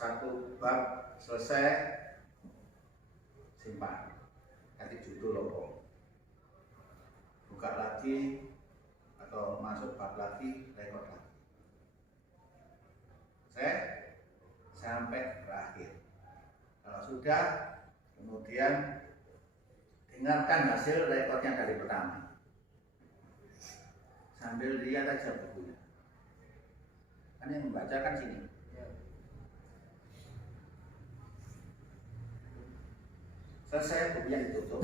Satu bab selesai, simpan, ganti judul logo, buka lagi atau masuk bab lagi, rekod lagi, sampai berakhir. Kalau sudah, kemudian dengarkan hasil rekodnya dari pertama sambil lihat aja bukunya, kan yang membaca kan sini. Selesai bukunya ditutup,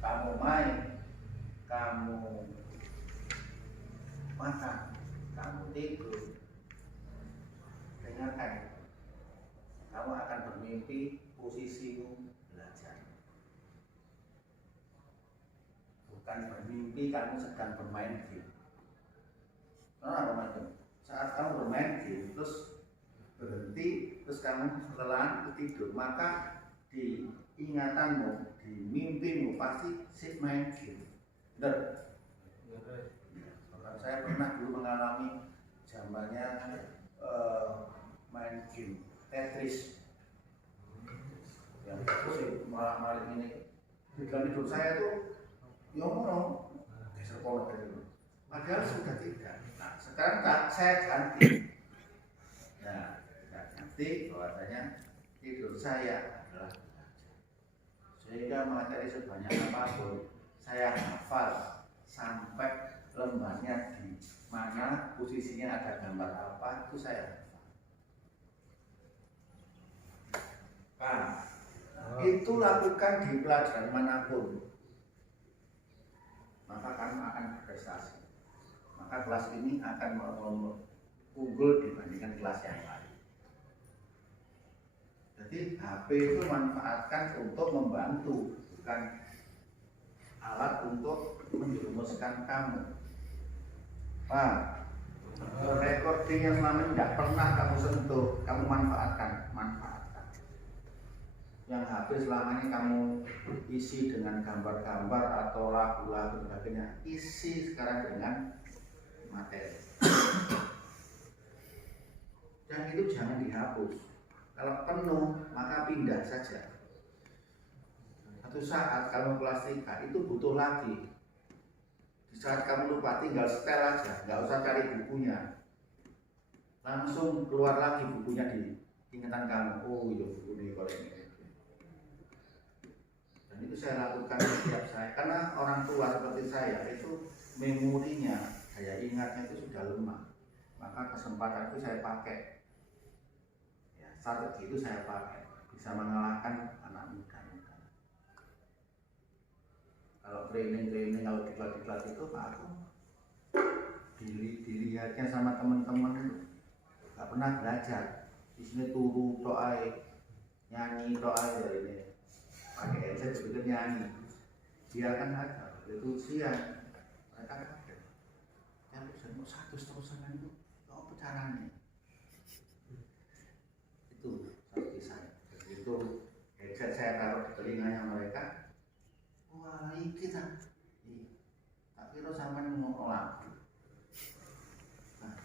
kamu main, kamu makan, kamu tidur, dengarkan, kamu akan bermimpi posisimu belajar, bukan bermimpi kamu sedang bermain game. Karena saat kamu bermain game terus berhenti, terus kamu kelelahan tidur, maka di ingatanmu, di mimpimu pasti si main game. Benar? Saya pernah dulu mengalami zamannya main game Tetris. Yang terus malah ini dalam hidup saya tuh yono geser pola dari padahal sudah tidak. Nah sekarang saya ganti. Nah saya ganti bahwasanya tidur saya adalah sehingga materi sebanyak apapun saya hafal sampai lembarnya di mana, posisinya ada gambar apa, itu saya hafal. Itu lakukan di pelajaran manapun, maka kamu akan berprestasi. Maka kelas ini akan unggul dibandingkan kelas yang lain. Jadi HP itu manfaatkan untuk membantu, bukan alat untuk menjerumuskan kamu. Recording yang selama ini tidak pernah kamu sentuh, kamu manfaatkan. Yang HP selama ini kamu isi dengan gambar-gambar atau lagu-lagu dan sebagainya, isi sekarang dengan materi. Dan itu jangan dihapus. Kalau penuh, maka pindah saja. Satu saat kalau kelas 3 itu butuh lagi. Di saat kamu lupa, tinggal setel aja, nggak usah cari bukunya. Langsung keluar lagi bukunya di ingatan kamu. Oh iya buku ini kalau ini. Dan itu saya lakukan setiap saya. Karena orang tua seperti saya itu memorinya, daya ingatnya itu sudah lemah. Maka kesempatan itu saya pakai. Strategi itu saya pakai, bisa mengalahkan anak muda. Kalau training kalau diklat itu aku dilihatnya sama teman-teman itu nggak pernah belajar. Di sini turu doai, nyanyi doai dari ini, pakai headset juga nyanyi. Dia kan ada, itu siang, mereka ada. Yang mau 100% itu, apa caranya? Itu seperti saya. Begitu headset saya taruh di telinganya mereka, wah ini kita tak kira sampai ngomong lagu. Nah,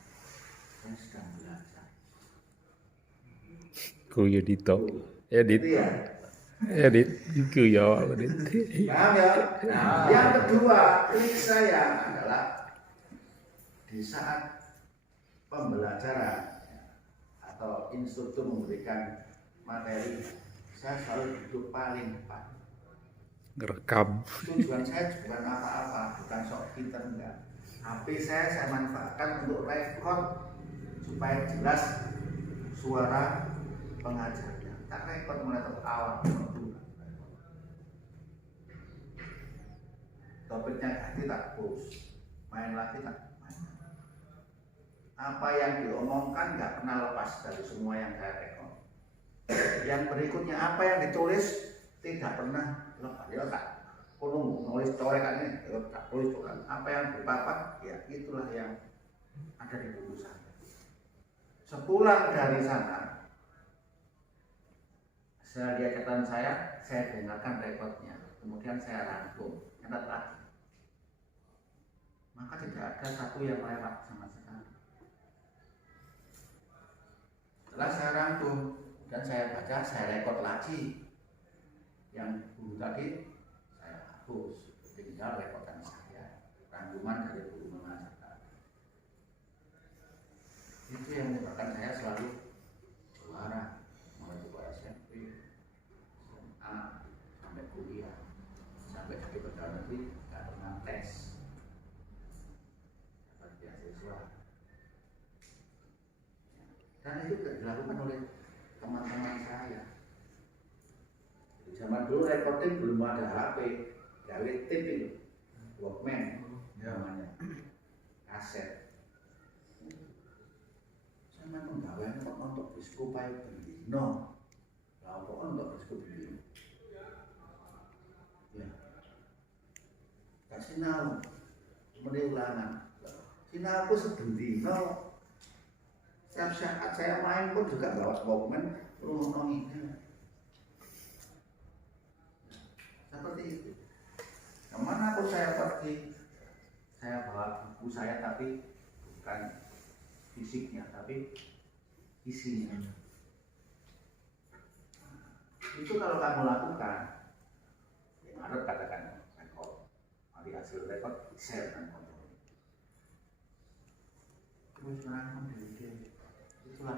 saya sedang belajar. Cô vừa đi tổ edit cứ dò edit. Paham ya? Nah, yang kedua trik saya adalah di saat pembelajaran atau instruktur memberikan materi, saya selalu duduk paling depan. Ngerekam. Tujuan saya bukan apa-apa, bukan sok pinter enggak. HP saya manfaatkan untuk rekod supaya jelas suara pengajarnya. Tak rekod mulai dari awal. Topiknya ganti tak push, main lagi tak main. Apa yang diomongkan nggak pernah lepas dari semua yang saya rekod. Yang berikutnya apa yang ditulis tidak pernah lepas. Ya tak, kalau nulis corekan ini, ya tak tulis kan. Apa yang dipapak, ya itulah yang ada di buku saya. Sepulang dari sana, saya lihat catatan saya dengarkan rekodnya, kemudian saya rangkum, nyatat lagi. Maka tidak ada satu yang lewat sama sekali. Setelah saya rangkum dan saya baca, saya rekod lagi. Yang dulu tadi saya hapus, tinggal rekodan saya, rangkuman dari guru mengajarkan. Itu yang menyebabkan saya selalu juara, mulai dari SMP, SMA, sampai kuliah, sampai jadi pegawai negeri, nggak pernah tes. Dan itu dilakukan oleh teman-teman saya. Di zaman dulu recording belum ada HP, gawe tape itu, Walkman namanya, kaset. Saya memang gawe kok untuk biskup payu bendino, lah kok untuk biskup bendino. Ya, kasih sinau, kemudian ulangan. Sinau aku sebendino. Setiap saat saya main pun juga bawa Walkman, ngomongin seperti itu. Kemana pun saya pergi, saya bawa buku saya, tapi bukan fisiknya, tapi isinya. Itu kalau kamu lakukan, ya harus katakan rekod, mari hasil rekod share dan kontrol. Terus rangkum dari itulah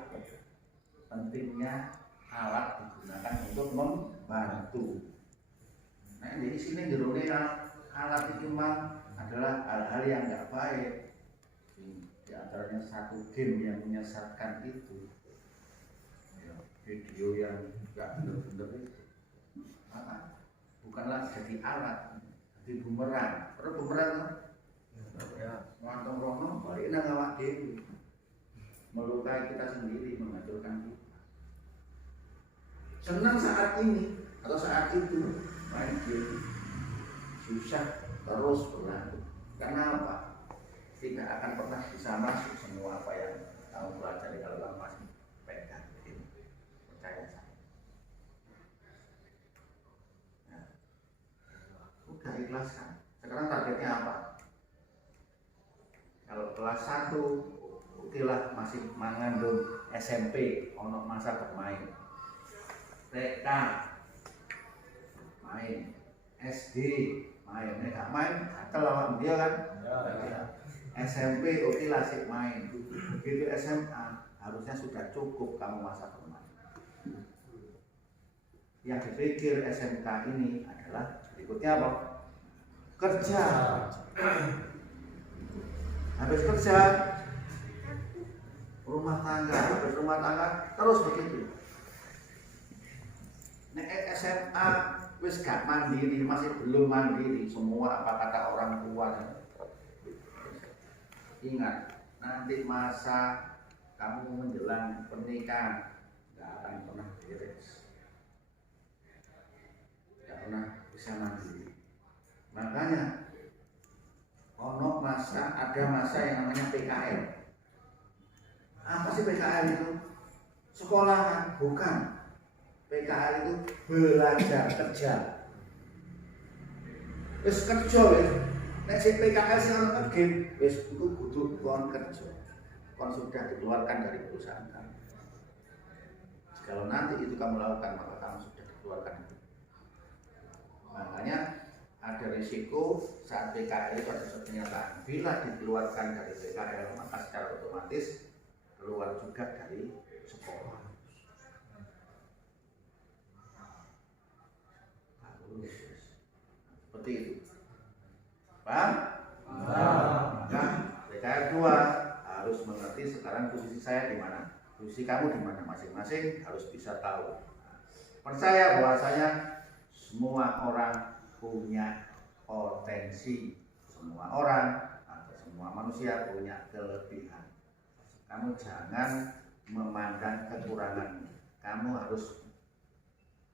pentingnya alat digunakan untuk membantu. Nah di sini jeronya alat itu memang adalah hal-hal yang nggak baik. Di antaranya satu game yang menyesatkan itu, ya, video yang nggak benar-benar itu, maka bukanlah jadi alat, jadi bumerang. Terus bumerang, ngantong rono, balik nang awak dewi. Melukai kita sendiri, menghancurkan kita. Senang saat ini atau saat itu main game, susah terus berlanjut. Karena apa? Tidak akan pernah bisa masuk semua apa yang kamu pelajari kalau kamu masih pegang game. Percaya saya. Nah, udah ikhlaskan. Sekarang targetnya apa? Kalau kelas 1 okelah masih mengandung SMP, ono masa bermain. TK main, SD main, nggak main, gatel lawan dia kan. Ya. SMP okelah sih main. Begitu SMA harusnya sudah cukup kamu masa bermain. Yang dipikir SMK ini adalah berikutnya apa? Kerja. Habis kerja, rumah tangga, terus begitu. Nek SMA wis gak mandiri, masih belum mandiri, semua apa kata orang tua. Ingat, nanti masa kamu menjelang pernikahan gak akan pernah beres, gak pernah bisa mandiri. Makanya ada masa yang namanya PKL. Apa sih PKL itu? Sekolahan, bukan. PKL itu belajar kerja. Wis kerja wis. Nek sing PKL sing ono ngegame, wis iku kudu kon kerja. Kon sudah dikeluarkan dari perusahaan kamu. Kalau nanti itu kamu lakukan, maka kamu sudah dikeluarkan. Makanya ada risiko saat PKL itu ada suatu kenyataan. Bila dikeluarkan dari PKL, maka secara otomatis keluar juga dari sekolah. posisi kamu di mana masing-masing harus bisa tahu. Percaya bahwasanya semua orang punya potensi, semua orang atau semua manusia punya kelebihan. Kamu jangan memandang kekurangan, kamu harus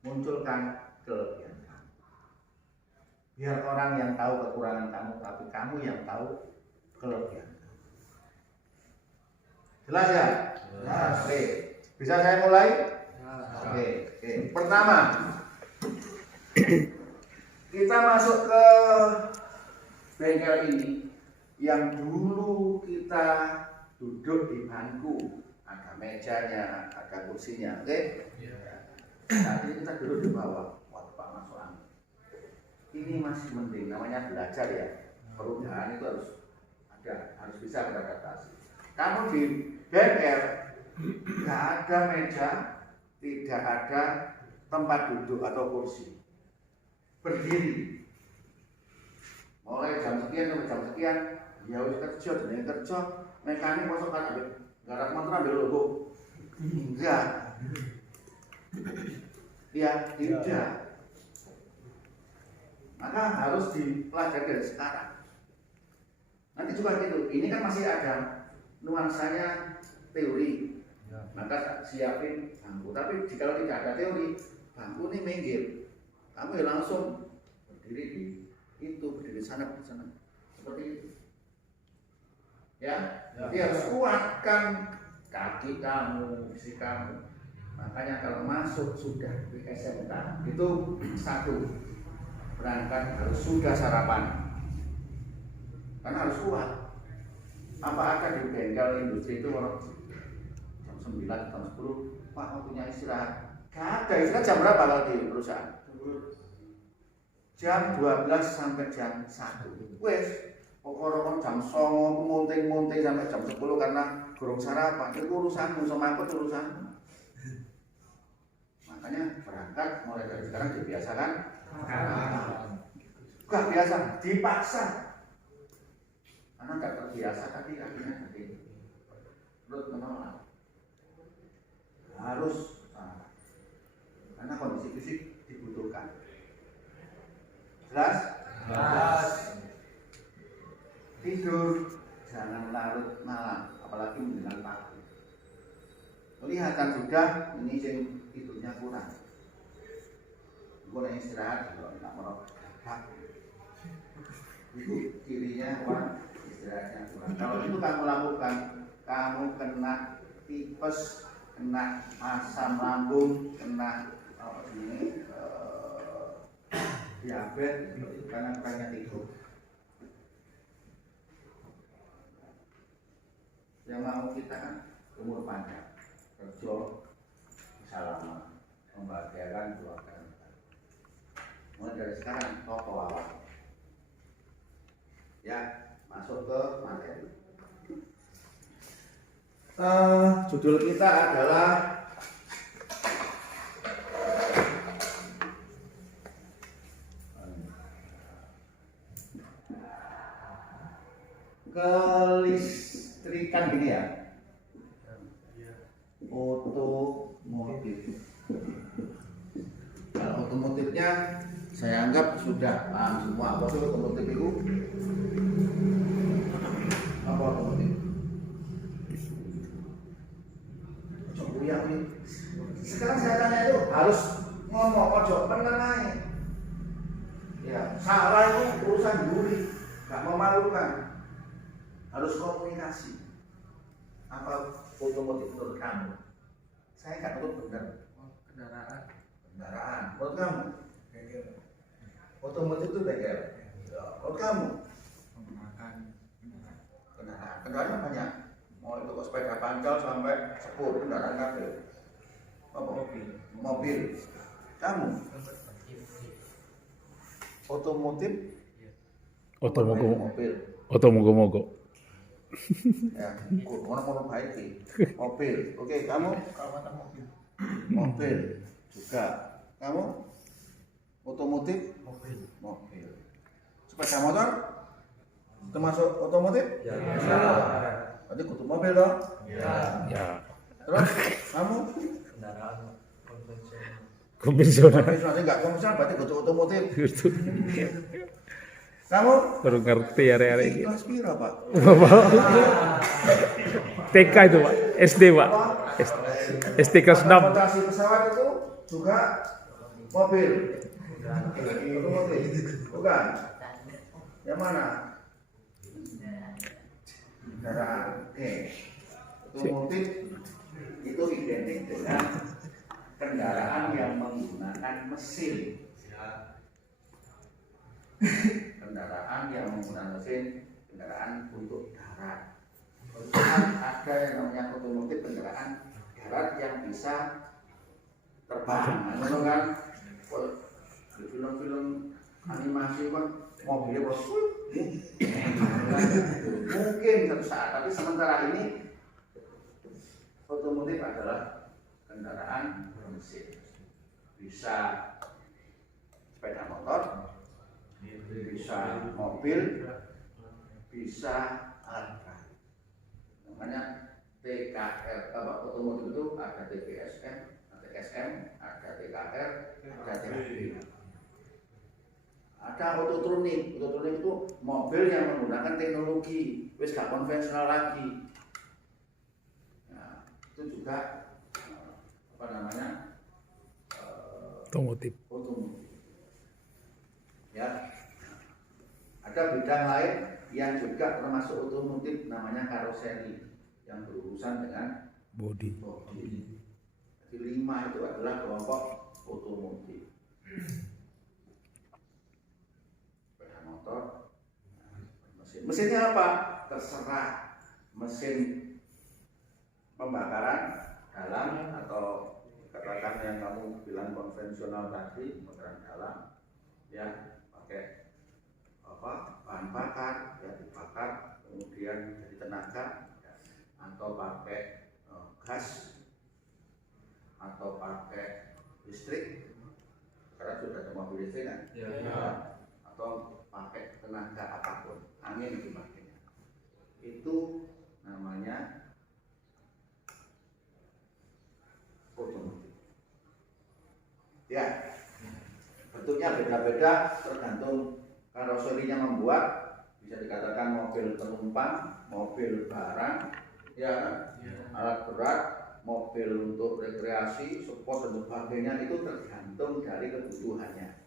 munculkan kelebihan kamu. Biar orang yang tahu kekurangan kamu, tapi kamu yang tahu kelebihan kamu. Jelas ya? Jelas. Oke. Bisa saya mulai? Oke. Pertama, kita masuk ke bengkel ini yang dulu kita duduk di bangku, ada mejanya, ada kursinya, oke? Saat ini kita duduk di bawah, waktu Pak masuk angin. Ini masih mending, namanya belajar ya. Perubahan itu harus ada, harus bisa beradaptasi. Kamu di bengkel, nggak ada meja, tidak ada tempat duduk atau kursi. Berdiri. Mulai jam sekian sampai jam sekian, ya wis kerja, jenenge kerja, mekanik masuk kan ambil garap motor ambil logo. Enggak. Ya, tidak. Maka harus dipelajari dari sekarang. Nanti juga gitu. Ini kan masih ada nuansanya teori. Maka siapin bangku. Tapi jika tidak ada teori, bangku ini minggir. Kamu ya langsung berdiri di itu, berdiri sana, seperti itu. Ya, jadi harus kuatkan kaki kamu, fisik kamu. Makanya kalau masuk sudah di SMK itu satu, berangkat harus sudah sarapan, karena harus kuat. Apa ada di bengkel industri itu orang jam 9, jam 10, Pak waktunya istirahat. Gak ada, istirahat jam berapa kalau di perusahaan? Jam 12 sampai jam 1. Wes, pokoknya jam 09 munting sampai jam 10 karena gorong sarapan. Itu urusanmu, sama aku urusanmu. Makanya berangkat mulai dari sekarang dibiasakan. Gak biasa, dipaksa. Karena gak terbiasa tadi akhirnya jadi perut menolak. Harus, karena kondisi fisik dibutuhkan. Jelas? Jelas. Tidur jangan larut malam, apalagi menjelang pagi. Kelihatan sudah ini tidurnya kurang. Boleh istirahat kalau tidak merokok. Itu cirinya orang istirahatnya kurang. Kalau itu kamu lakukan, kamu kena tipes, kena asam lambung, kena diabetes karena kurangnya tidur. Yang mau kita kan umur panjang, kerja bisa lama, membahagiakan keluarga. Mulai dari sekarang toko awal. Ya, masuk ke materi. Judul kita adalah kelistrikan gini ya, otomotif. Kalau otomotifnya saya anggap sudah paham semua apa sih otomotif itu. Apa otomotif? Yang ini sekarang saya tanya itu harus ngomong ojo pengenai. Ya, salah itu urusan duri, gak memalukan. Harus komunikasi. Apa otomotif menurut kamu? Saya nggak tahu benar. Kendaraan. Menurut kamu? Bengkel. Otomotif itu bengkel. Menurut kamu? Kendaraan. Kendaraan banyak. Mau itu ke sepeda pancol sampai sepur kendaraan kabel. Apa? Mobil. Kamu? Otomotif. Mobil. Otomogo-mogo. Ya, mau baik mobil. Oke, kamu mobil juga. Kamu otomotif mobil. Sepeda motor termasuk otomotif? Ya. Berarti kudu mobil dong? Ya. Terus kamu kendaraan konvensional. Konvensional. konvensional nggak konvensional berarti butuh otomotif. Gitu. Kamu Baru ngerti area-area ini. kelas piro, Pak? TK itu Pak, SD Pak. SD kelas 6. Transportasi pesawat itu juga mobil. Otomotif. Bukan. Yang mana? Kendaraan. Oke. Otomotif itu identik dengan kendaraan yang menggunakan mesin. Kendaraan yang menggunakan mesin, kendaraan untuk darat. Ada yang namanya otomotif kendaraan darat yang bisa terbang. Nah, kan di film-film animasi kan mobilnya bos. Mungkin suatu saat, tapi sementara ini otomotif adalah kendaraan bermesin. Bisa sepeda motor, bisa mobil, bisa alat berat. Namanya TKR, otomotif itu ada TPSM, ada SM, ada TKR, ada TKB. Ada autotronik. Autotronik itu mobil yang menggunakan teknologi, wis gak konvensional lagi. Nah, itu juga apa namanya? Otomotif. Ya. Ada bidang lain yang juga termasuk otomotif, namanya karoseri, yang berurusan dengan Body. Jadi 5 itu adalah kelompok otomotif. Sepeda motor, mesinnya apa? Terserah. Mesin pembakaran dalam atau katakan yang kamu bilang konvensional tadi, pembakaran dalam, ya pakai bahan bakar, ya dibakar kemudian jadi tenaga, ya, atau pakai gas atau pakai listrik, karena sudah ada mobil listrik kan, ya. Atau pakai tenaga apapun, angin sebagainya, itu namanya otomotif. Ya, bentuknya beda-beda tergantung karoserinya membuat. Bisa dikatakan mobil penumpang, mobil barang, ya, alat berat, mobil untuk rekreasi, sport dan sebagainya, itu tergantung dari kebutuhannya.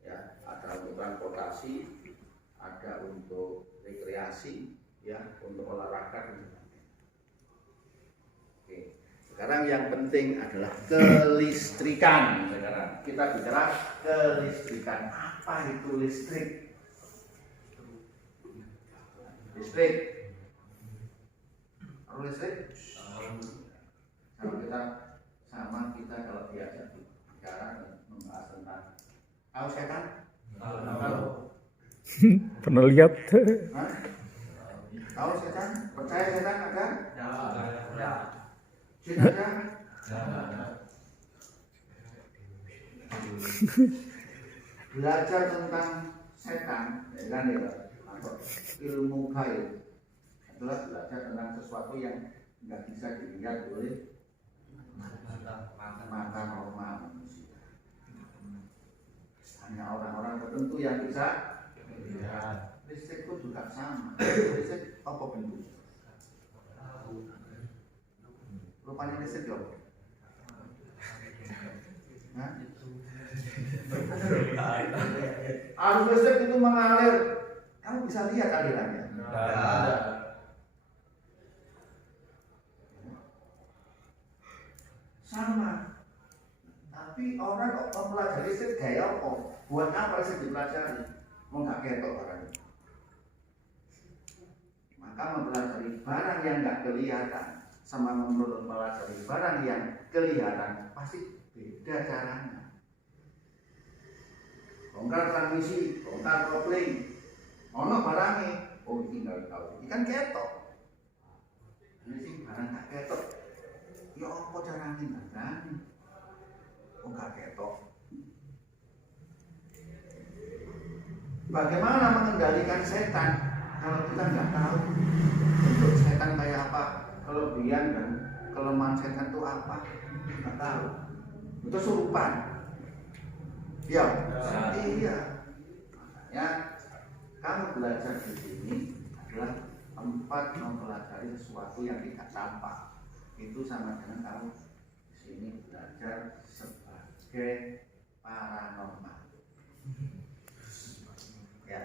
Ya, ada untuk transportasi, ada untuk rekreasi, ya, untuk olahraga dan sebagainya. Oke. Sekarang yang penting adalah kelistrikan. Sekarang kita bicara kelistrikan. Apa itu listrik? Listrik. Kalau listrik? Sama kita kalau diajak bicara membahas tentang tahu setan? Tahu. Pernah lihat? Tahu setan? Percaya setan ada? Ya. Jin ada? Belajar tentang setan, ya kan, ya, atau ilmu gaib adalah belajar tentang sesuatu yang nggak bisa dilihat oleh mata normal manusia. Hanya orang-orang tertentu yang bisa melihat. Listrik itu juga sama. Listrik apa bentuknya? Rupanya listrik ya? Nah? Arus listrik itu mengalir. Kamu bisa lihat alirannya? Sama. Tapi orang kok mempelajari listrik gaya apa? Buat apa listrik dipelajari? Mau nggak ketok barangnya? Maka mempelajari barang yang nggak kelihatan sama mempelajari barang yang kelihatan pasti beda caranya. Bongkar transmisi, bongkar kopling, ono barangnya, oh ini nggak tahu, ini kan ketok. Ini sih barang nggak ketok, ya apa caranya nggak berani, oh nggak ketok. Bagaimana mengendalikan setan kalau kita nggak tahu bentuk setan kayak apa, kelebihan dan kelemahan setan itu apa? Nggak tahu. Itu surupan. Iya. Iya. Makanya kamu belajar di sini adalah tempat mempelajari sesuatu yang tidak tampak. Itu sama dengan kamu di sini belajar sebagai paranormal. Ya.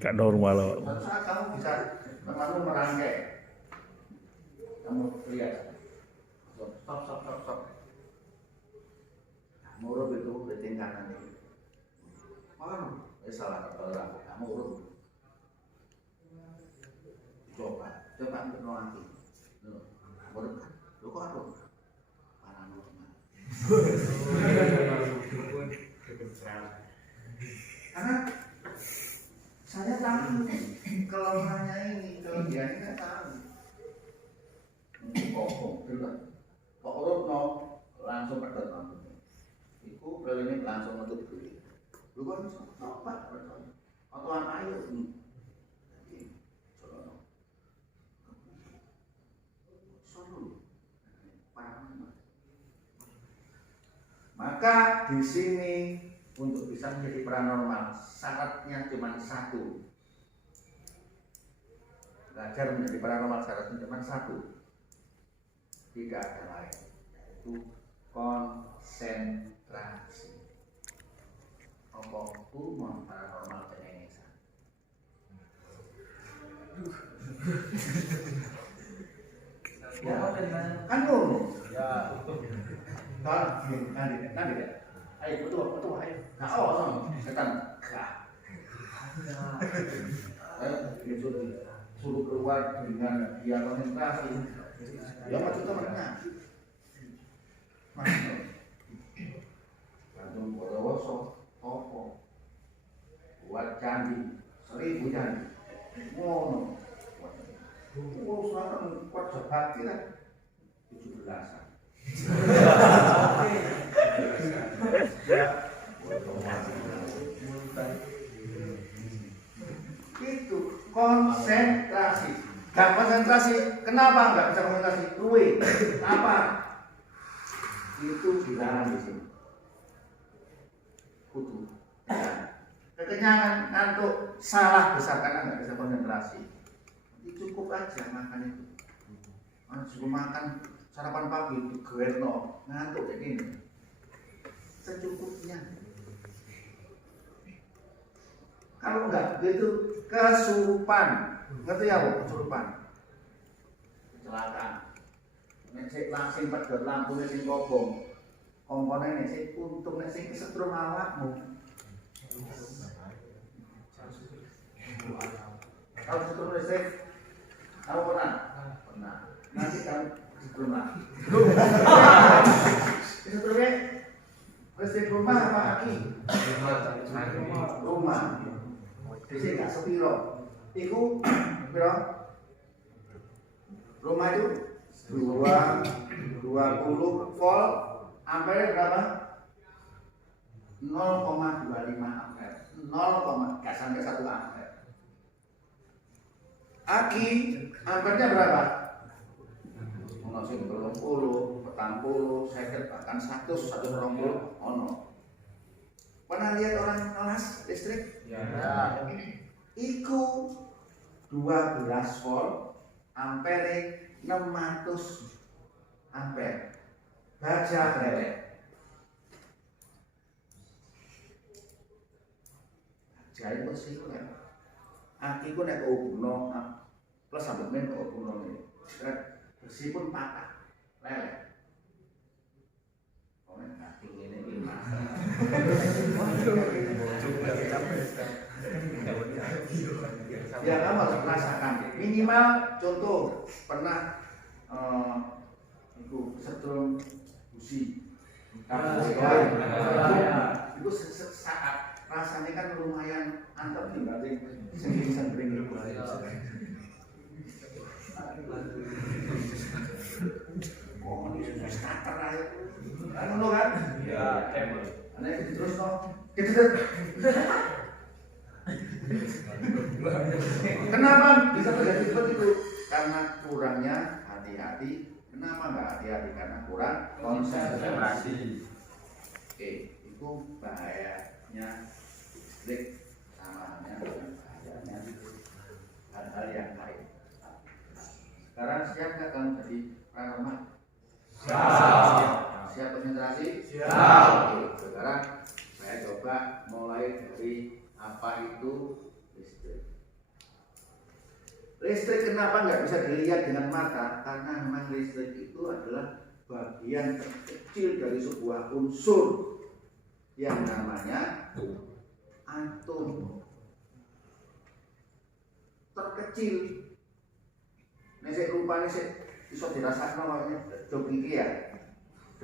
Gak normal loh. Suatu saat kamu bisa merangkai. Kamu lihat. Stop. Murub itu beting kanan ini. Waduh, salah kata kamu urut. Coba untuk nanti. Murub, lu kok aduh? Paranormal. Karena saya tahu kelemahannya ini, kelebihannya saya tahu. Kok urut no langsung pedot langsung. Iku kali ini langsung menutup dulu. Lu kan apa? Atau ayo. Jadi solo. Maka di sini untuk bisa menjadi paranormal syaratnya cuma satu. Belajar menjadi paranormal syaratnya cuma satu. Tidak ada lain, yaitu konsentrasi. Apa-apa mau paranormal Indonesia. Ya, kan dulu. Ya. Nanti deh. Ayo betul, ayo. Nah, setan. Suruh keluar dengan dia konsentrasi. Ya macam temannya. Mana? Langsung Bondowoso, Topo, buat candi, 1000 candi. Ngono. Urusan kuat sebati lah. 17-an. Itu konsentrasi. Gak konsentrasi, kenapa nggak bisa konsentrasi? Luwe, apa? Itu dilarang di sini. Kudu. Kekenyangan, ngantuk, salah besar karena nggak bisa konsentrasi. Nanti cukup aja makan itu. Sebelum makan sarapan pagi itu gerno, ngantuk kayak gini. Secukupnya. Kalau enggak gitu kesurupan. Ngerti ya Bu, kesurupan. Kecelakaan. Nek sik langsing pedhot lampune sing kobong. Komponene sing untune sing kesetrum awakmu. Kalau setrum listrik, kamu pernah? Pernah. Nanti kamu setrum lagi. Setrumnya listrik rumah apa aki? Rumah. Di sini nggak sepiro. Iku piro? Rumah itu 20 volt ampere berapa? 0,25 ampere. 0, gak sampai 1 ampere. Aki ampernya berapa? Ono sing 30, 40, 50 bahkan 100, 120 ono. Pernah lihat orang kelas listrik? Ya. Iku 12 volt ampere 600 ampere. Baja lele. Jadi mesti ku nek aki ku nek hubungno plus sampai men kok hubungno ini. Besi pun patah. Lele. Oh nek aki ngene iki Mas. Ya kamu harus merasakan minimal contoh pernah itu setrum busi itu saat rasanya kan lumayan antep nih berarti sendiri itu oh ini sudah starter aja kan lo kan ya aneh terus no kenapa bisa terjadi seperti itu? Karena kurangnya hati-hati Kenapa nggak hati-hati? Karena kurang konsentrasi. Oke, itu bahayanya listrik sama halnya dengan bahayanya hal-hal yang lain. Sekarang siap nggak kamu jadi paranormal? Siap. Siap konsentrasi? Siap. Oke, sekarang saya coba mulai dari apa itu listrik. Listrik kenapa nggak bisa dilihat dengan mata? Karena memang listrik itu adalah bagian terkecil dari sebuah unsur yang namanya atom. Terkecil. Nek rupane sik iso dirasakno wae debu iki ya.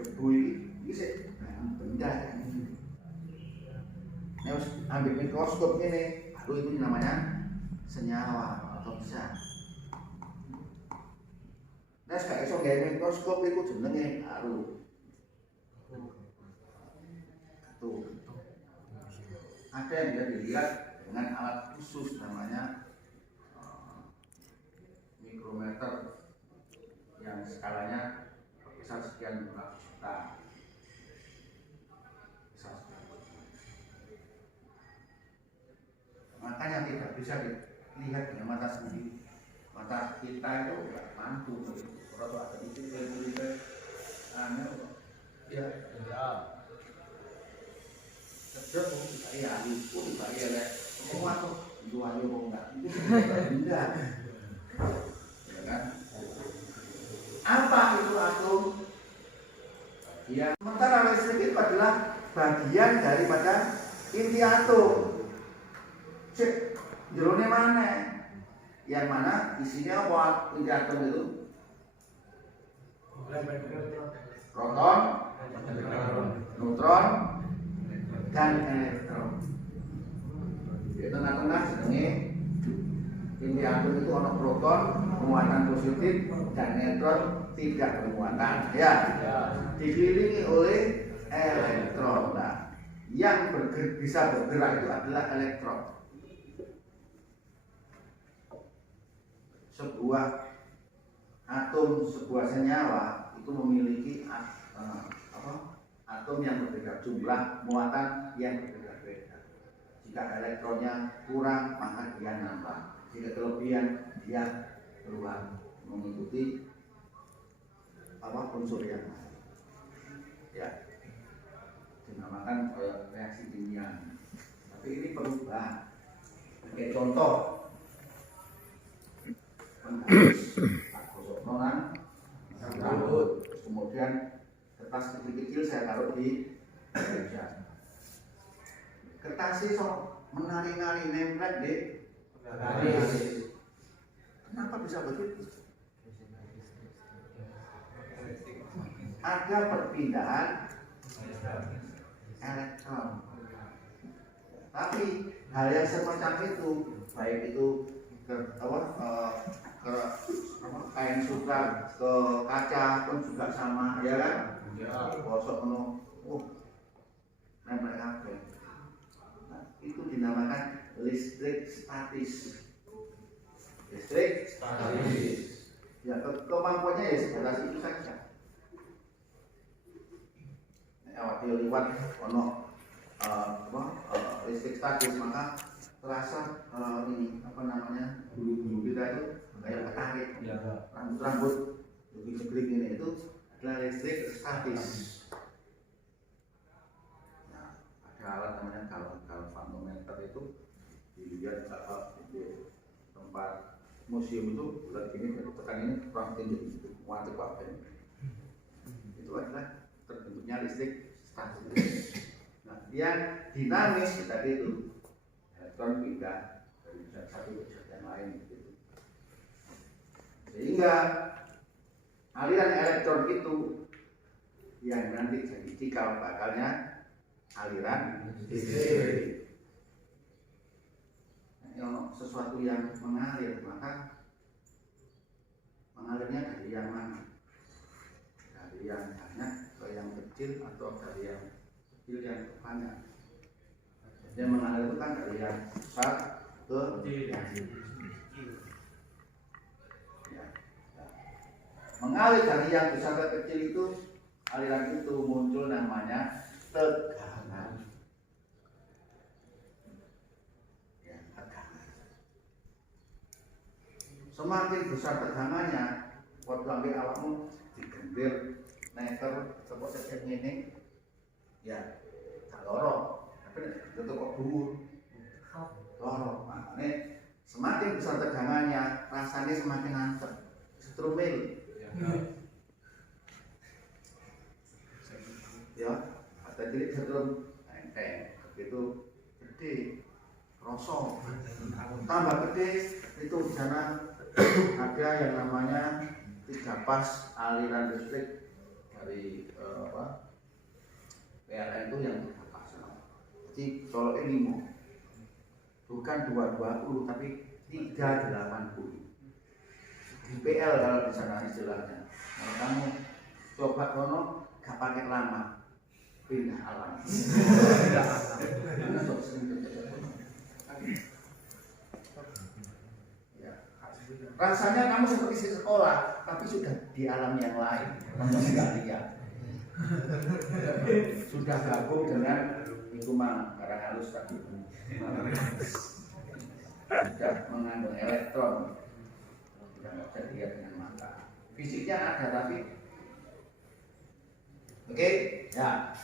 Debu iki sik benda. Nek ambil mikroskop ini, baru itu namanya senyawa. Bisa. Nah, gak iso gawe mikroskop iku jenenge baru. Tuh. Ada yang bisa dilihat dengan alat khusus namanya mikrometer yang skalanya besar sekian berapa juta. Makanya tidak bisa lihat dengan mata sendiri. Mata kita itu nggak mampu. Kalau ada itu aneh, ya. Kerja pun dibayar, pun dibayar ya. Semua tuh dua kok enggak. Itu benda. Ya kan? Apa itu atom? Ya, sementara listrik itu adalah bagian daripada inti atom. Cek jerone mana? Yang mana isinya apa inti atom itu? Proton, neutron, dan elektron. Itu tengah-tengah jenenge inti atom itu ada proton bermuatan positif dan neutron tidak bermuatan. Ya. Dikelilingi oleh elektron. Nah, yang bisa bergerak itu adalah elektron. Sebuah atom, sebuah senyawa itu memiliki atom yang berbeda, jumlah muatan yang berbeda-beda. Jika elektronnya kurang, maka dia nambah. Jika kelebihan, dia berubah mengikuti unsur yang lain. Ya, dinamakan reaksi kimia. Tapi ini berubah. Sebagai contoh. Rambut, kemudian kertas kecil-kecil saya taruh di meja. Kertas itu menari-nari nempel di garis. Kenapa bisa begitu? Ada perpindahan elektron. Tapi hal yang semacam itu, baik itu kain sutra ke kaca pun juga sama, ya kan? Bosok penuh, nempel kabel. Nah, itu dinamakan listrik statis. Listrik statis. Ya, kemampuannya ya sebatas itu saja. Awak liwat listrik statis, maka terasa ini bulu-bulu kita itu kayak ketarik, rambut-rambut lebih segrik ini itu adalah listrik statis. Nah, ada alat namanya galvanometer itu dilihat di tempat museum itu bulat gini, tekan ini kurang tinggi itu muat kabel. Itu adalah terbentuknya listrik statis. Nah, yang dinamis tadi itu elektron pindah dari zat satu ke zat yang lain gitu. Sehingga aliran elektron itu yang nanti jadi cikal bakalnya aliran listrik. Sesuatu yang mengalir, maka mengalirnya dari yang mana? Dari yang banyak ke yang kecil atau dari yang kecil yang banyak? Yang mengalir itu kan dari yang besar ke yang kecil. Ya. mengalir dari yang besar ke kecil itu, aliran itu muncul namanya tegangan. Ya, tegangan. Semakin besar tegangannya, waktu ambil awakmu digendir neter seperti ini, ya tak lorong. Tapi itu kok dhuwur, lorong. Makanya semakin besar tegangannya, rasanya semakin nancep. Strumil. Ya, ada jadi setrum enteng, begitu gede, rosok, tambah gede itu jangan ada yang namanya 3 pas aliran listrik dari PLN itu yang 3 pas. Jadi kalau ini bukan 220 tapi 380. PL kalau di sana istilahnya. Kalau kamu coba kono gak pakai lama, pindah alam. Ya. Rasanya kamu seperti di sekolah, tapi sudah di alam yang lain, kamu nggak lihat. Sudah gabung dengan itu mah karang halus tadi. Sudah mengandung elektron. Tidak bisa dilihat dengan mata. Fisiknya ada tapi oke, ya.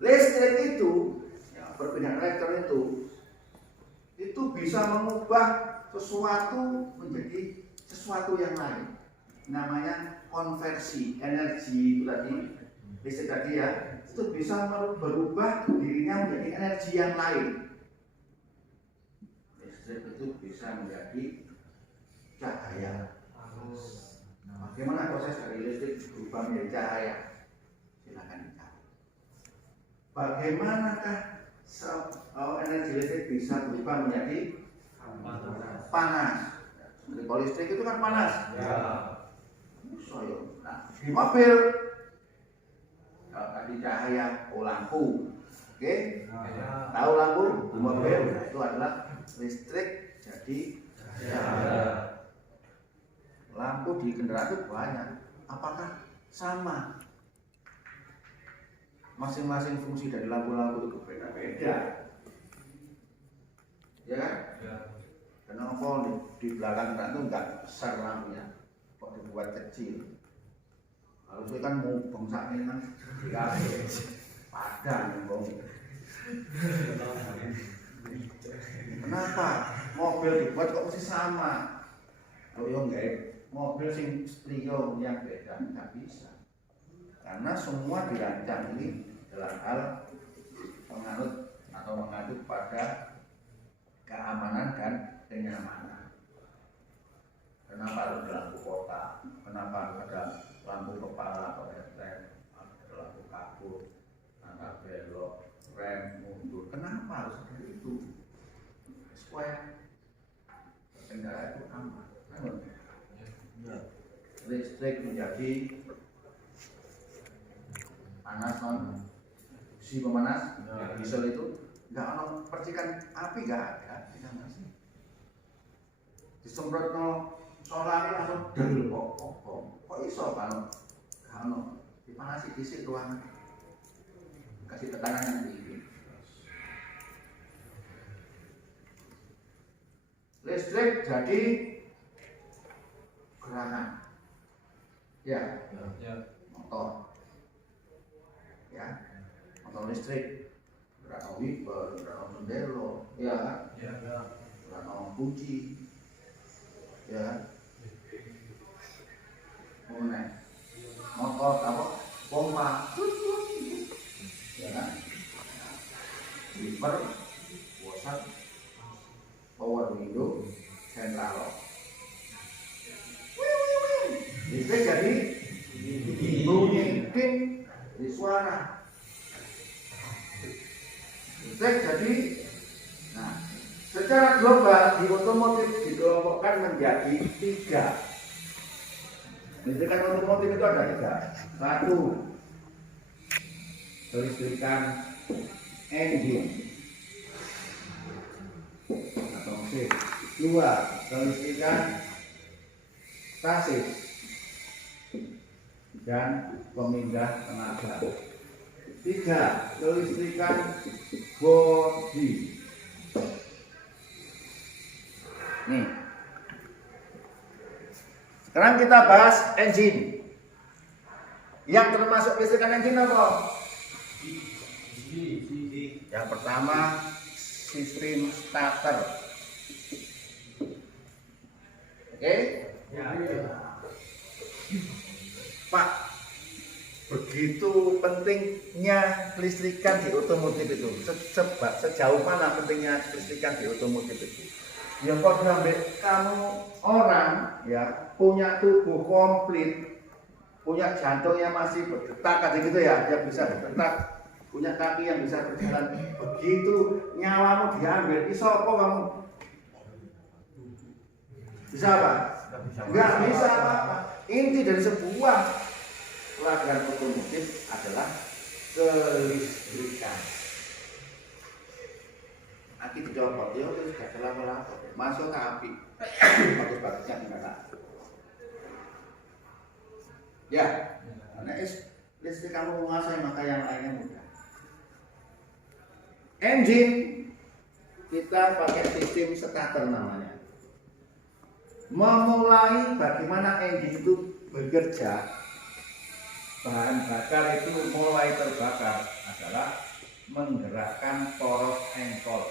Listrik itu, ya, perpindahan elektron itu bisa mengubah sesuatu menjadi sesuatu yang lain. Namanya konversi energi itu tadi, listrik tadi ya, itu bisa berubah dirinya menjadi energi yang lain. Listrik itu bisa menjadi cahaya. Bagaimana proses dari listrik berubah menjadi cahaya? Silakan dicari. Bagaimanakah energi listrik bisa berubah menjadi panas? Kalau listrik itu kan panas. Ya. Nah, di mobil kalau tadi cahaya, lampu. Oke? Ya. Tahu lampu di mobil? Nah, itu adalah listrik jadi cahaya. Lampu di kendaraan itu banyak. Apakah sama? Masing-masing fungsi dari lampu-lampu itu berbeda-beda. Ya kan? Ya. Kenapa di belakang kendaraan itu enggak besar lampunya, kok dibuat kecil? Kalau itu kan mau bangsanya kan padang bong. Kenapa mobil dibuat kok mesti sama? Kalau yang enggak mobil sing trio yang beda nggak bisa, karena semua dirancang ini dalam hal menganut atau mengaduk pada keamanan dan kenyamanan. Kenapa harus ada lampu kota? Kenapa ada lampu kepala pada rem, ada lampu kabur, ada belok, rem mundur? Kenapa harus seperti itu? Supaya kendaraan itu aman. Listrik menjadi panas non si pemanas diesel itu nggak ada percikan api, nggak ada di sana sih. Disemprot no solar langsung del kok iso kalau dipanasi diesel ruangan kasih tekanan yang tinggi. Listrik jadi gerakan. Ya, motor, ya, motor listrik, gerakan wiper, gerakan sendelo, ya, gerakan kunci, ya, mengenai motor apa, pompa, ya kan, wiper, wasat, power window, central lock. Listrik jadi bunyi ding di suara. Listrik jadi, nah, secara global di otomotif dikelompokkan menjadi 3. Listrikan otomotif itu ada 3. 1, kelistrikan engine atau mesin. 2, kelistrikan sasis. dan pemindah tenaga. 3. Kelistrikan bodi. Nih. Sekarang kita bahas engine. Yang termasuk kelistrikan engine apa? Yang pertama, sistem starter. Oke? Pak, begitu pentingnya kelistrikan di otomotif itu. Sejauh mana pentingnya kelistrikan di otomotif itu? Ya kok sampai kamu orang ya punya tubuh komplit, punya jantung yang masih berdetak kayak gitu ya, yang bisa berdetak, punya kaki yang bisa berjalan. Begitu nyawamu diambil, iso apa kamu? Bisa apa? Enggak bisa apa-apa. Inti dari sebuah pelajaran otomotif adalah kelistrikan. Aki dicopot, ya terus gak kelapa-lapa, masuk ke api. Bagus-bagusnya gimana? Ya, karena listrik kamu menguasai maka yang lainnya mudah. Engine kita pakai sistem starter namanya. Memulai bagaimana engine itu bekerja, bahan bakar itu mulai terbakar adalah menggerakkan poros engkol.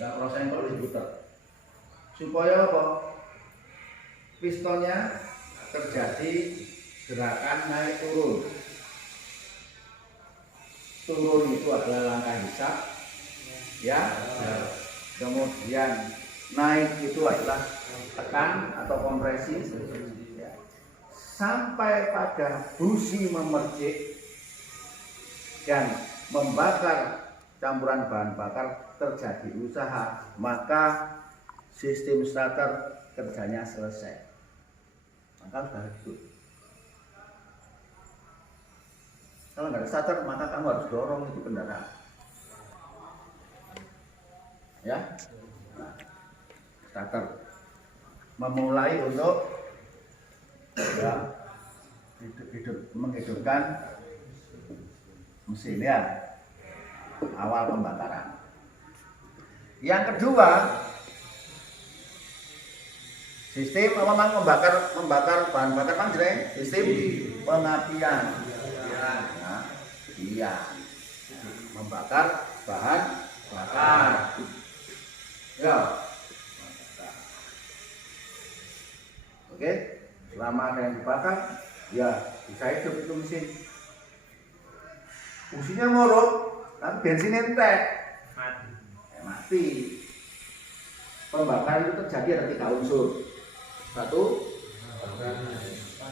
Ya, poros engkol diputar supaya apa? Pistonnya terjadi gerakan naik turun. Turun itu adalah langkah hisap, ya. Kemudian naik itu adalah tekan atau kompresi, ya. Sampai pada busi memercik dan membakar campuran bahan bakar terjadi usaha, maka sistem starter kerjanya selesai. Maka sudah hidup. Kalau nggak ada starter, maka kamu harus dorong itu kendaraan. Ya. Nah, starter memulai untuk ya, menghidupkan mesin ya, awal pembakaran. Yang kedua, sistem membakar bahan bakar panjang, sistem pengapian. Nah, iya, membakar bahan bakar. Ya. Oke, selama ada yang dibakar, ya bisa hidup itu mesin. Fungsinya ngorok, tapi bensinnya entek, mati. Pembakaran itu terjadi ada 3 unsur. 1,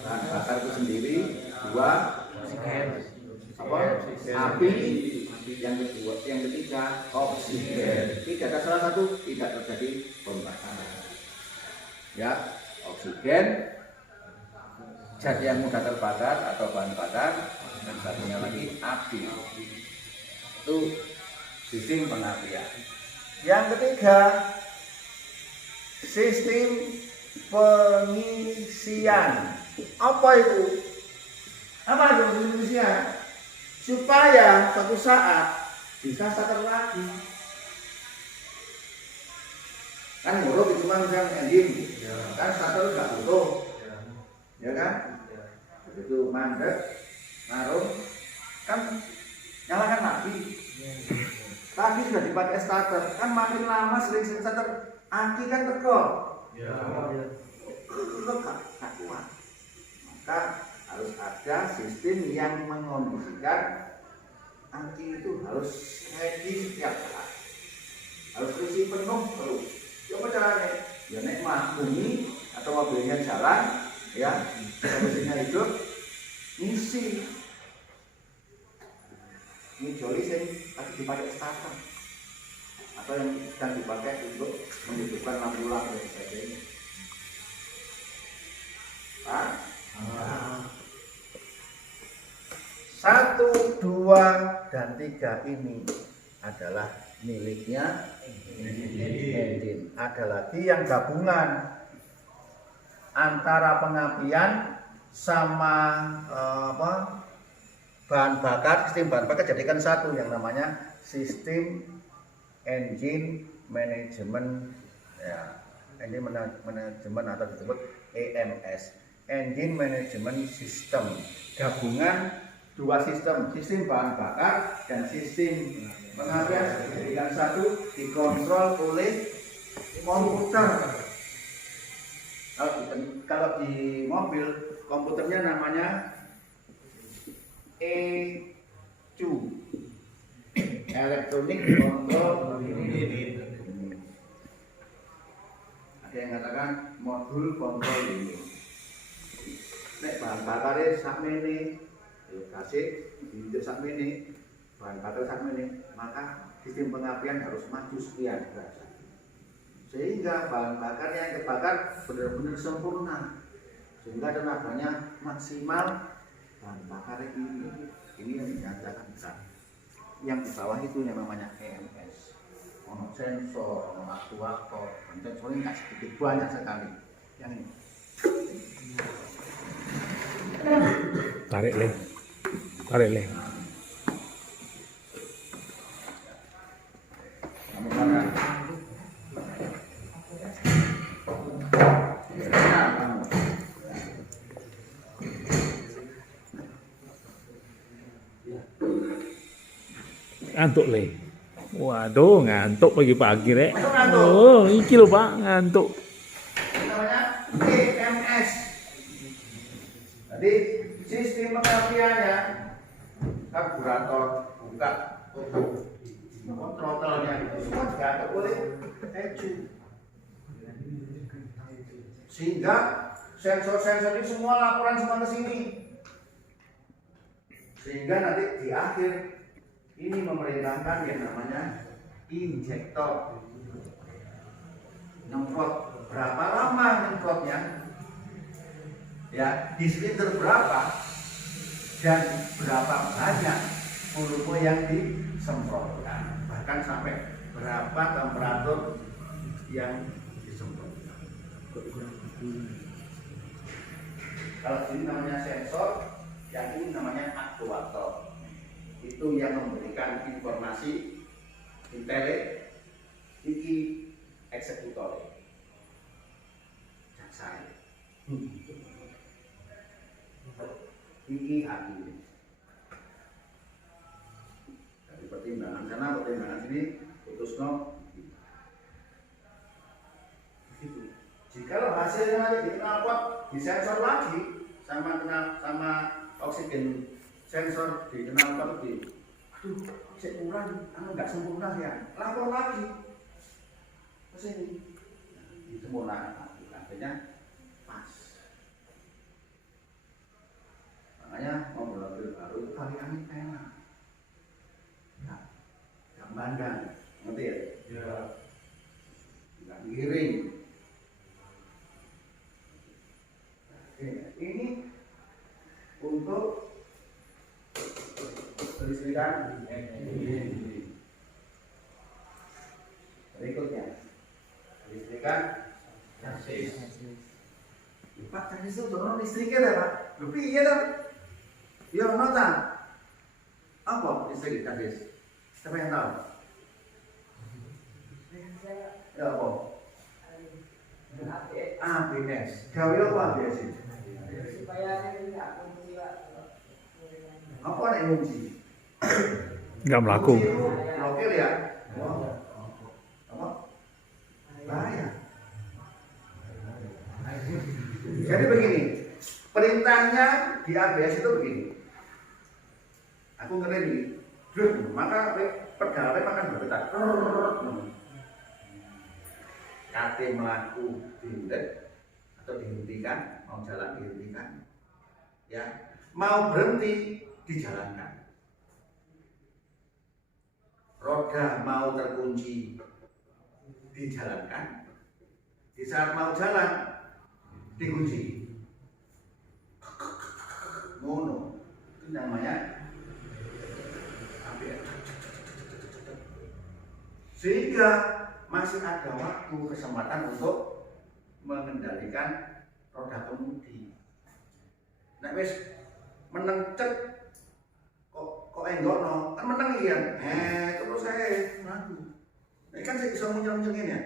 bahan bakar itu sendiri. 2, api. Yang ketiga, oksigen. Tidak ada salah satu tidak terjadi pembakaran. Ya, oksigen, zat yang mudah terbakar atau bahan bakar, dan satunya lagi api. Itu sistem pengapian. Yang ketiga, sistem pengisian. Apa itu? Apa itu pengisian? Supaya suatu saat bisa starter lagi. Kan nguruk itu mah misalnya engine, kan starter nggak butuh, ya kan? Begitu mandek, naruh, kan nyalakan lagi. Tadi sudah dipakai starter, kan makin lama sering-sering starter, aki kan teko. Itu gak kuat. Maka harus ada sistem yang mengondisikan aki itu harus ready setiap saat, harus isi penuh terus. Ya apa caranya? Ya naik bumi atau mobilnya jalan, ya mesinnya hidup, ngisi. Ini joli sing tadi dipakai starter atau yang sedang dipakai untuk menghidupkan lampu-lampu dan sebagainya. Pak? 1, 2, dan 3 ini adalah miliknya engine. Ada lagi yang gabungan antara pengapian sama bahan bakar, sistem bahan bakar jadikan satu yang namanya sistem engine management, ya, engine management atau disebut EMS, engine management system, gabungan dua sistem, sistem bahan bakar dan sistem pengapian dijadikan satu, dikontrol oleh komputer. Kalau di mobil komputernya namanya ECU, Electronic Control Unit. Ada yang katakan modul kontrol unit. Nek bahan bakarnya sakmene, kasih diunjuk sakmene, bahan bakar sakmene, maka sistem pengapian harus maju sekian derajat. Sehingga bahan bakar yang terbakar benar-benar sempurna, sehingga tenaganya maksimal. Bahan bakar ini yang dinyatakan besar. Yang di bawah itu yang namanya EMS, ono sensor, ono aktuator, sensor ini nggak sedikit, banyak sekali. Yang ini tarik le. kamu bakar. Ngantuk le. Waduh, ngantuk pagi-pagi rek. Masuk ngantuk. Oh, iki lho Pak, ngantuk. Ini namanya EMS. Jadi sistem pengapiannya karburator, buka, tutup, throttle-nya itu semua diatur oleh ECU. Sehingga sensor-sensor ini semua laporan semua ke sini. Sehingga nanti di akhir ini memerintahkan yang namanya injektor. Nyemprot berapa lama nyemprotnya? Ya, di silinder berapa dan berapa banyak volume yang disemprotkan, bahkan sampai berapa temperatur yang disemprotkan. Kalau ini namanya sensor, yang ini namanya aktuator. Itu yang memberikan informasi intele, iki eksekutor, jaksa. Iki hakim. Dari pertimbangan sana, pertimbangan sini, putusno. Gitu. Jikalau hasilnya nanti dikenal kok disensor lagi sama oksigen sensor dikenal kok aduh, saya kurang, nggak sempurna ya, lapor lagi ke sini, disempurnakan, artinya pas. Makanya mobil baru itu kalian enak, nggak bandang, ngerti ya? Ya. Nggak miring. Ini untuk kelistrikan. Berikutnya kelistrikan chassis. Pak, chassis itu dorong listriknya ya Pak? Lebih iya kan? Ya nota. Apa listrik chassis? Siapa yang tahu? Ya apa? ABS. Gawe apa ABS itu? Apa nek ngunci? Enggak melaku. Blokir ya? Apa? Bahaya. Jadi begini, perintahnya di ABS itu begini. Aku ngerti nih, maka pedalnya makan bergetar. KT melaku dihentikan atau dihentikan, mau jalan dihentikan, ya, mau berhenti dijalankan. Roda mau terkunci dijalankan, di saat mau jalan dikunci. Mono itu namanya ABS. Sehingga masih ada waktu kesempatan untuk mengendalikan roda kemudi. Nek wis meneng cek kok enggokno, kan meneng iki kan. Terus saya maju. Nek kan saya bisa muncul-muncul ngene ya.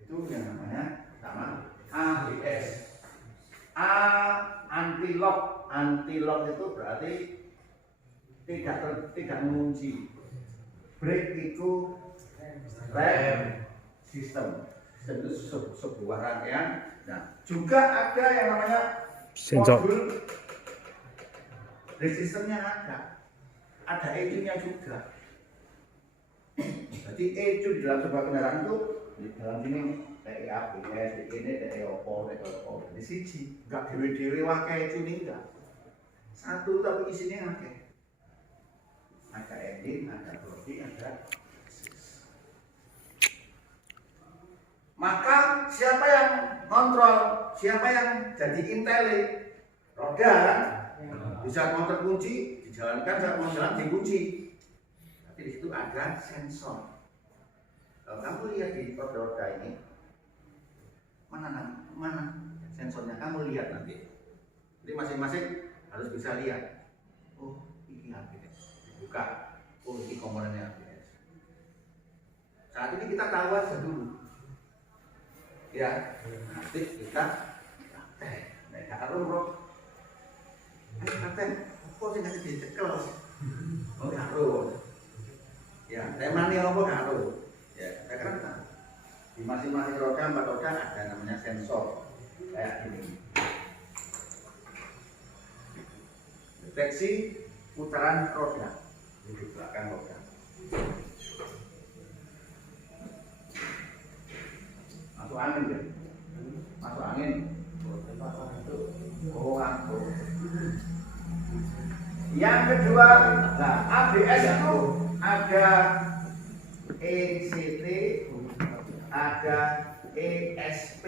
Itu yang namanya pertama ABS. A anti lock. Anti lock itu berarti tidak mengunci. Brake itu rem sistem. Sistem itu sebuah rangkaian. Nah, juga ada yang namanya sensor. modul brake sistemnya ada ECU-nya juga. Jadi ECU di dalam sebuah kendaraan itu di dalam sini TE ABS, ini TE opo, di siji, enggak dewe-dewe wakai ECU ini enggak. Satu tapi isinya akeh. Ada engine, ada bodi, ada assist. Maka siapa yang kontrol, siapa yang jadi intele? Roda kan? Di saat motor kunci, dijalankan, saat mau jalan dikunci. Tapi di situ ada sensor. Kalau kamu lihat di roda-roda ini, mana sensornya? Kamu lihat nanti. Jadi masing-masing harus bisa lihat. Oh, ini ABS. Dibuka. Oh, ini komponennya ABS. Saat ini kita tahu aja dulu. Ya, nanti kita naik karo Kapten, kok sih nggak dicekel? Oh, karo. Ya, temani apa karo? Ya, saya kan di masing-masing roda, 4 roda ada namanya sensor kayak ini. Deteksi putaran roda di belakang roda. Masuk angin ya? Masuk angin. Oh, aku. Yang kedua, nah ABS itu ada ECT, ada ESP.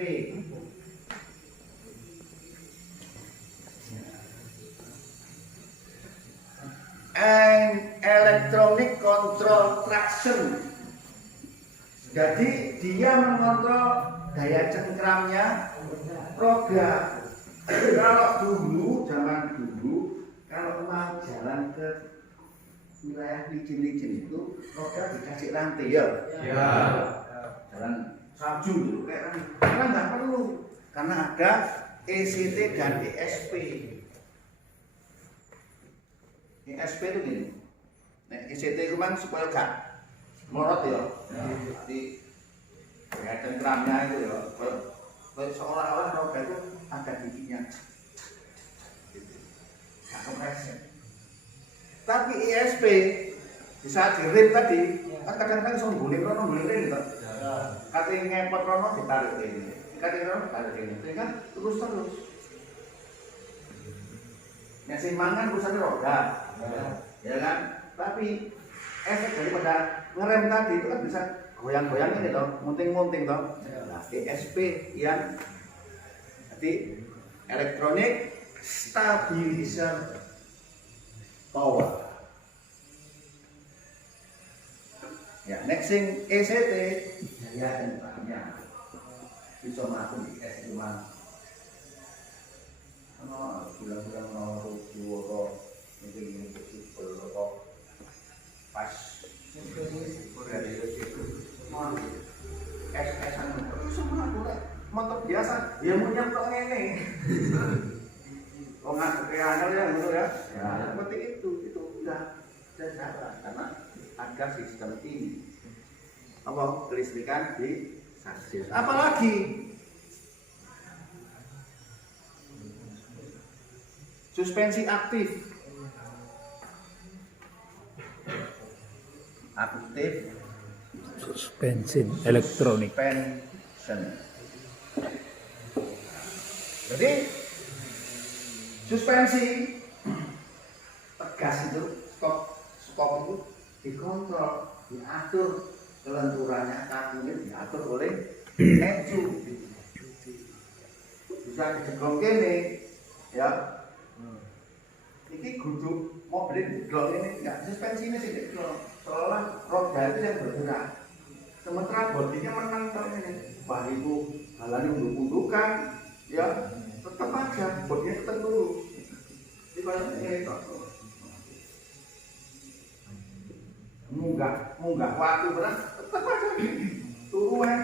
And electronic control traction. Jadi dia mengontrol daya cengkramnya roda. Kalau dulu, zaman dulu, kalau mau jalan ke wilayah licin-licin itu roda dikasih rantai ya. Ya. Jalan salju dulu kayak sekarang nggak perlu karena ada ECT dan ESP. ESP itu gini. Nah, ECT itu kan supaya gak melorot ya. Jadi kayak cengkramnya itu ya. Seolah-olah roda itu ada giginya. Gak kompresnya. Tapi ESP di saat di-rem tadi kan kadang-kadang bisa boleh gitu. Katanya ngepot rono ditarik ini. Katanya rono ditarik ini. Sehingga terus. Nek sing mangan urusannya roda. Ya kan? Tapi efek daripada ngerem tadi itu kan bisa goyang-goyang ini toh, munting-munting toh. Nah, ESP yang jadi electronic stabilizer power. Ya, next sing ECT daya cengkramnya bisa mlaku di es cuma bulan-bulan mau rujuk atau mungkin super atau pas es-esan terus mlaku motor biasa ya munyap tok ngene. Oh nggak keangel ya betul ya. Ya seperti itu udah jalan karena ada sistem ini. Apa kelistrikan di sasis. Apalagi suspensi aktif. Suspensi elektronik. Suspension. Jadi suspensi tegas itu stop itu dikontrol, diatur kelenturannya kakinya diatur oleh ECU. Bisa dijeglong kene ya. Ini kudu mobil dijeglong ini enggak suspensinya sih dijeglong. Seolah roda itu yang bergerak. Sementara bodinya menang kalau ini. Wah itu Halanya unduk-undukan, ya tetap aja bodinya tetap dulu. Di bawah ini kok. Munggah waktu berat tetap aja turuan.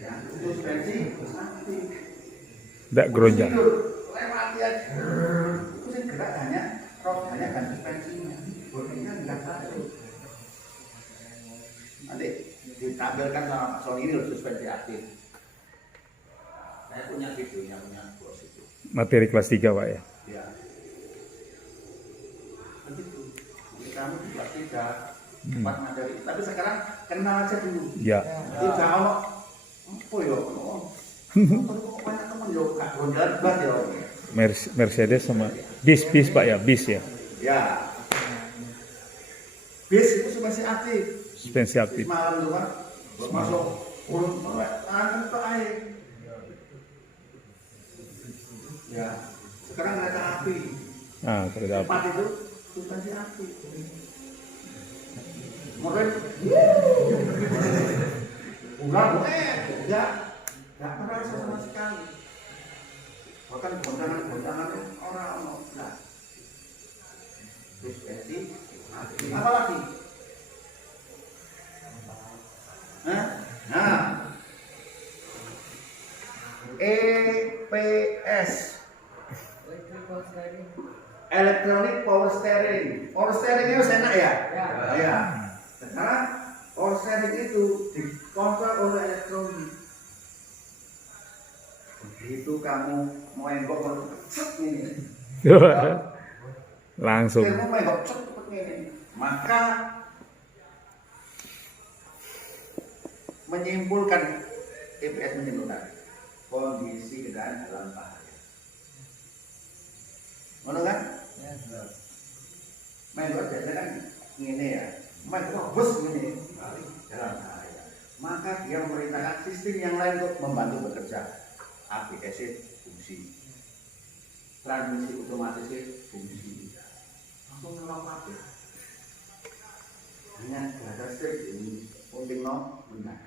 Ya, suspensi aktif. Tidak geronjang. Lewati aja. Itu sih gerak hanya rodanya dan suspensinya. Bodinya enggak takut. Nanti ditampilkan sama Pak Sony ini loh suspensi aktif. Saya punya videonya, punya bos itu. Materi kelas 3 Pak ya. Ya. Begitu. Jadi kamu di kelas 3, 4 materi. Tapi sekarang kenal aja dulu. Ya. Itu jangan apa ya? Banyak teman yo gak gondal banget ya. Mercedes sama bis Pak ya, bis ya. Ya. Bis itu suspensi aktif. Suspensi aktif. Malam itu kan masuk urut angin ke air. Ya. Sekarang kereta api. Ah, kereta api. Cepat itu suspensi aktif. Mungkin enggak terasa sama sekali. Bahkan goncangan orang enggak. Suspensi aktif. Apa lagi? Nah, EPS, Electronic Power Steering. Power steering itu enak ya? Ya. Sekarang power steering itu dikontrol oleh elektronik. Begitu kamu mau enggok ini, Langsung. kamu mau enggok seperti ini, maka menyimpulkan EPS menyimpulkan kondisi kendaraan dalam bahaya. Mana kan? Main biasanya kan ini ya, main bus ini dalam bahaya. Maka dia memerintahkan sistem yang lain untuk membantu bekerja. ABS fungsi, transmisi otomatis fungsi. Langsung nolong apa? Hanya ada strip ini penting no benar.